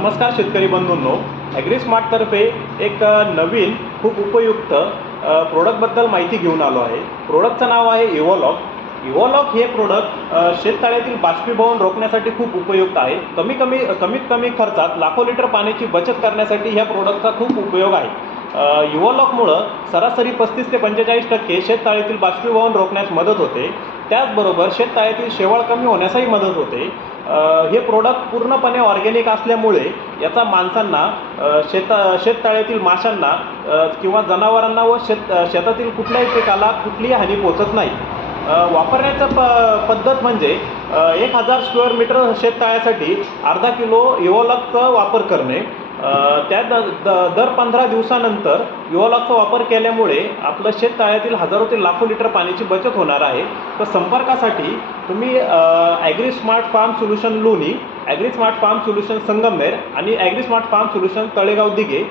नमस्कार शेतकरी बंधूंनो, ॲग्रीस्मार्टतर्फे एक नवीन खूप उपयुक्त प्रोडक्टबद्दल माहिती घेऊन आलो आहे। प्रोडक्टचं नाव आहे इव्होलॉग। इव्होलॉग हे प्रोडक्ट शेततळ्यातील बाष्पीभवन रोखण्यासाठी खूप उपयुक्त आहे। कमीत कमी खर्चात लाखो लिटर पाण्याची बचत करण्यासाठी ह्या प्रोडक्टचा खूप उपयोग आहे। इव्होलॉगमुळं सरासरी 35 ते 45% शेततळ्यातील बाष्पीभवन रोखण्यास मदत होते। त्याचबरोबर शेततळ्यातील शेवाळ कमी होण्यासही मदत होते। हे प्रोडक्ट पूर्णपणे ऑर्गॅनिक असल्यामुळे याचा माणसांना शेततळ्यातील माशांना किंवा जनावरांना व शेतातील कुठल्याही पिकाला कुठलीही हानी पोहोचत नाही। वापरण्याचा पद्धत म्हणजे 1000 स्क्वेअर मीटर शेततळ्यासाठी अर्धा किलो इव्होलॉगचा वापर करणे। दर 15 दिवसानंतर इव्होलॉगचा वापर केल्यामुळे आपलं शेततळ्यातील हजारो ते लाखो लिटर पाण्याची बचत होणार आहे। तर संपर्कासाठी तुम्ही ॲग्रीस्मार्ट फार्म सोल्युशन लोणी, ॲग्रीस्मार्ट फार्म सोल्युशन संगमनेर आणि ॲग्रीस्मार्ट फार्म सोल्युशन तळेगाव दिघे